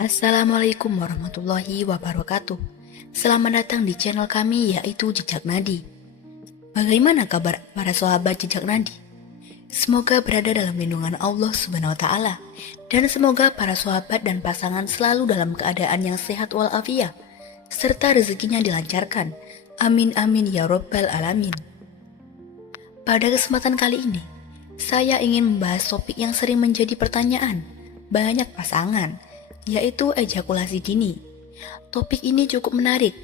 Assalamualaikum warahmatullahi wabarakatuh. Selamat datang di channel kami yaitu Jejak Nadi. Bagaimana kabar para sahabat Jejak Nadi? Semoga berada dalam lindungan Allah Subhanahu wa taala dan semoga para sahabat dan pasangan selalu dalam keadaan yang sehat walafiat serta rezekinya dilancarkan. Amin amin ya rabbal alamin. Pada kesempatan kali ini, saya ingin membahas topik yang sering menjadi pertanyaan banyak pasangan, yaitu ejakulasi dini. Topik ini cukup menarik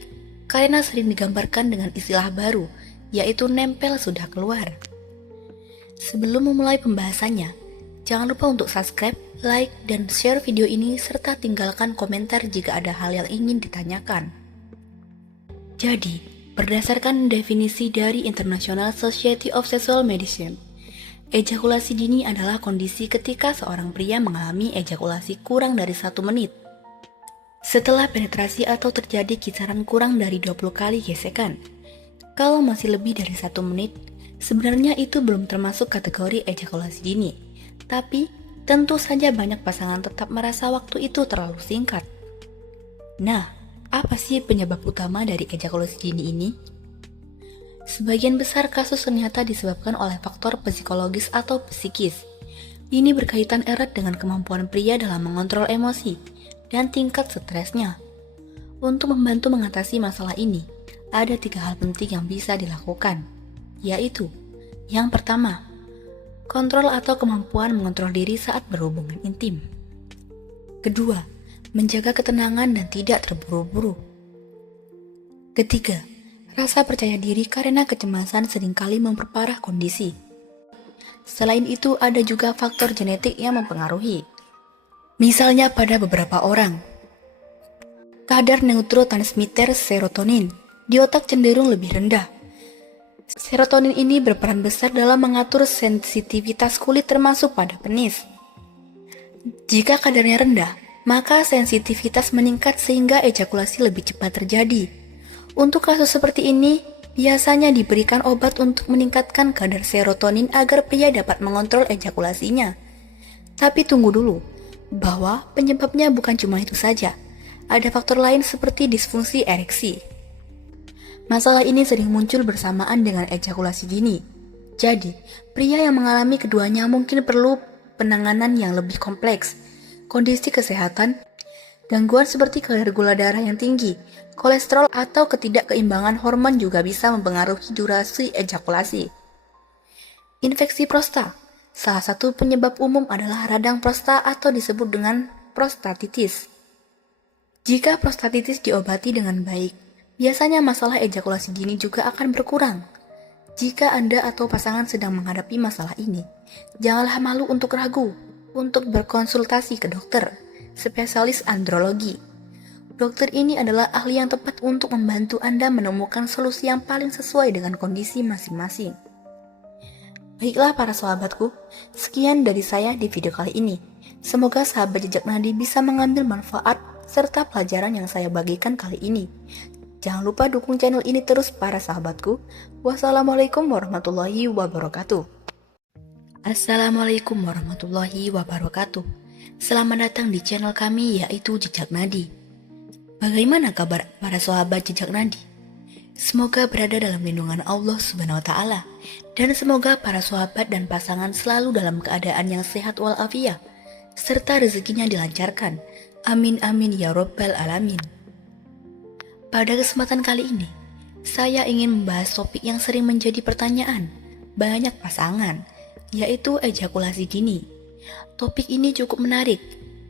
karena sering digambarkan dengan istilah baru, yaitu nempel sudah keluar. Sebelum memulai pembahasannya, jangan lupa untuk subscribe, like, dan share video ini serta tinggalkan komentar jika ada hal yang ingin ditanyakan. Jadi, berdasarkan definisi dari International Society of Sexual Medicine, ejakulasi dini adalah kondisi ketika seorang pria mengalami ejakulasi kurang dari 1 menit setelah penetrasi atau terjadi kisaran kurang dari 20 kali gesekan. Kalau masih lebih dari 1 menit, sebenarnya itu belum termasuk kategori ejakulasi dini. Tapi, tentu saja banyak pasangan tetap merasa waktu itu terlalu singkat. Nah, apa sih penyebab utama dari ejakulasi dini ini? Sebagian besar kasus ternyata disebabkan oleh faktor psikologis atau psikis. Ini berkaitan erat dengan kemampuan pria dalam mengontrol emosi dan tingkat stresnya. Untuk membantu mengatasi masalah ini, ada 3 hal penting yang bisa dilakukan, yaitu yang pertama, kontrol atau kemampuan mengontrol diri saat berhubungan intim. Kedua, menjaga ketenangan dan tidak terburu-buru. Ketiga, rasa percaya diri karena kecemasan seringkali memperparah kondisi. Selain itu, ada juga faktor genetik yang mempengaruhi. Misalnya pada beberapa orang, kadar neurotransmitter serotonin di otak cenderung lebih rendah. Serotonin ini berperan besar dalam mengatur sensitivitas kulit termasuk pada penis. Jika kadarnya rendah, maka sensitivitas meningkat sehingga ejakulasi lebih cepat terjadi. Untuk kasus seperti ini, biasanya diberikan obat untuk meningkatkan kadar serotonin agar pria dapat mengontrol ejakulasinya. Tapi tunggu dulu, bahwa penyebabnya bukan cuma itu saja. Ada faktor lain seperti disfungsi ereksi. Masalah ini sering muncul bersamaan dengan ejakulasi dini. Jadi, pria yang mengalami keduanya mungkin perlu penanganan yang lebih kompleks. Kondisi kesehatan, gangguan seperti kadar gula darah yang tinggi, kolesterol atau ketidakkeimbangan hormon juga bisa mempengaruhi durasi ejakulasi. Infeksi prostat. Salah satu penyebab umum adalah radang prostat atau disebut dengan prostatitis. Jika prostatitis diobati dengan baik, biasanya masalah ejakulasi dini juga akan berkurang. Jika Anda atau pasangan sedang menghadapi masalah ini, janganlah malu untuk ragu untuk berkonsultasi ke dokter, spesialis andrologi. Dokter ini adalah ahli yang tepat untuk membantu Anda menemukan solusi yang paling sesuai dengan kondisi masing-masing. Baiklah para sahabatku, sekian dari saya di video kali ini. Semoga sahabat Jejak Nadi bisa mengambil manfaat serta pelajaran yang saya bagikan kali ini. Jangan lupa dukung channel ini terus para sahabatku. Wassalamualaikum warahmatullahi wabarakatuh. Assalamualaikum warahmatullahi wabarakatuh. Selamat datang di channel kami yaitu Jejak Nadi. Bagaimana kabar para sahabat Jejak Nadi? Semoga berada dalam lindungan Allah Subhanahu wa taala dan semoga para sahabat dan pasangan selalu dalam keadaan yang sehat walafiat serta rezekinya dilancarkan. Amin amin ya rabbal alamin. Pada kesempatan kali ini, saya ingin membahas topik yang sering menjadi pertanyaan banyak pasangan, yaitu ejakulasi dini. Topik ini cukup menarik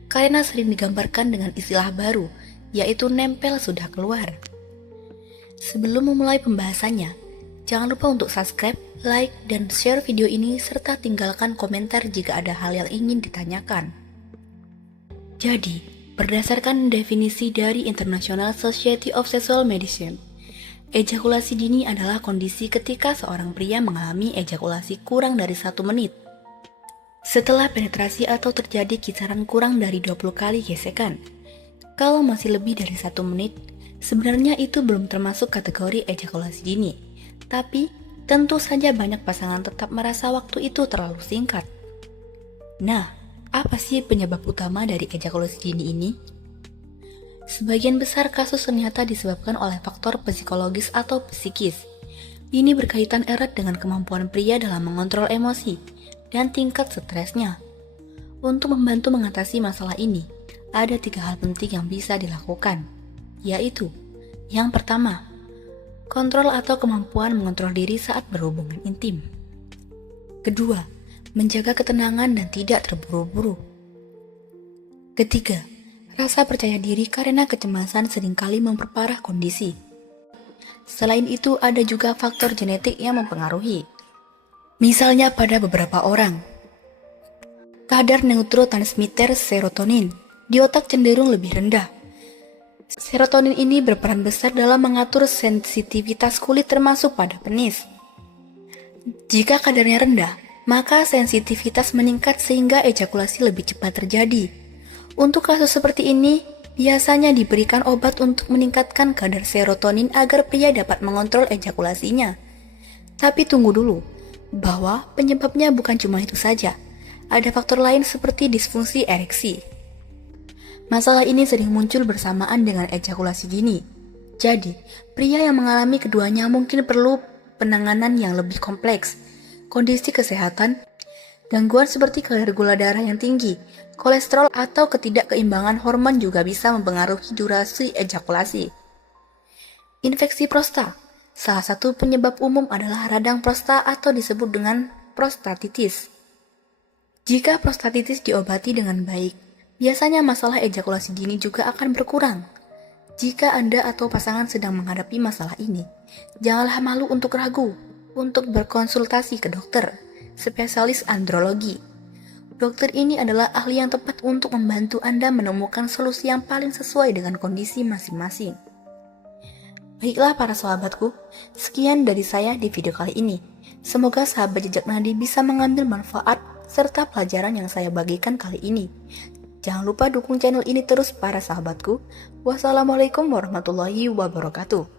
karena sering digambarkan dengan istilah baru, yaitu nempel sudah keluar. Sebelum memulai pembahasannya, jangan lupa untuk subscribe, like, dan share video ini serta tinggalkan komentar jika ada hal yang ingin ditanyakan. Jadi, berdasarkan definisi dari International Society of Sexual Medicine, ejakulasi dini adalah kondisi ketika seorang pria mengalami ejakulasi kurang dari 1 menit setelah penetrasi atau terjadi kisaran kurang dari 20 kali gesekan. Kalau masih lebih dari 1 menit, sebenarnya itu belum termasuk kategori ejakulasi dini. Tapi, tentu saja banyak pasangan tetap merasa waktu itu terlalu singkat. Nah, apa sih penyebab utama dari ejakulasi dini ini? Sebagian besar kasus ternyata disebabkan oleh faktor psikologis atau psikis. Ini berkaitan erat dengan kemampuan pria dalam mengontrol emosi dan tingkat stresnya. Untuk membantu mengatasi masalah ini, ada 3 hal penting yang bisa dilakukan, yaitu yang pertama, kontrol atau kemampuan mengontrol diri saat berhubungan intim. Kedua, menjaga ketenangan dan tidak terburu-buru. Ketiga, rasa percaya diri karena kecemasan seringkali memperparah kondisi. Selain itu, ada juga faktor genetik yang mempengaruhi. Misalnya pada beberapa orang, kadar neurotransmitter serotonin di otak cenderung lebih rendah. Serotonin ini berperan besar dalam mengatur sensitivitas kulit termasuk pada penis. Jika kadarnya rendah, maka sensitivitas meningkat sehingga ejakulasi lebih cepat terjadi. Untuk kasus seperti ini, biasanya diberikan obat untuk meningkatkan kadar serotonin agar pria dapat mengontrol ejakulasinya. Tapi tunggu dulu, bahwa penyebabnya bukan cuma itu saja. Ada faktor lain seperti disfungsi ereksi. Masalah ini sering muncul bersamaan dengan ejakulasi dini. Jadi, pria yang mengalami keduanya mungkin perlu penanganan yang lebih kompleks. Kondisi kesehatan, gangguan seperti kadar gula darah yang tinggi, kolesterol atau ketidakkeimbangan hormon juga bisa mempengaruhi durasi ejakulasi. Infeksi prostat. Salah satu penyebab umum adalah radang prostat atau disebut dengan prostatitis. Jika prostatitis diobati dengan baik, biasanya masalah ejakulasi dini juga akan berkurang. Jika Anda atau pasangan sedang menghadapi masalah ini, janganlah malu untuk ragu, untuk berkonsultasi ke dokter spesialis andrologi. Dokter ini adalah ahli yang tepat untuk membantu Anda menemukan solusi yang paling sesuai dengan kondisi masing-masing. Baiklah para sahabatku, sekian dari saya di video kali ini. Semoga sahabat jejak nadi bisa mengambil manfaat serta pelajaran yang saya bagikan kali ini. Jangan lupa dukung channel ini terus para sahabatku. Wassalamualaikum warahmatullahi wabarakatuh.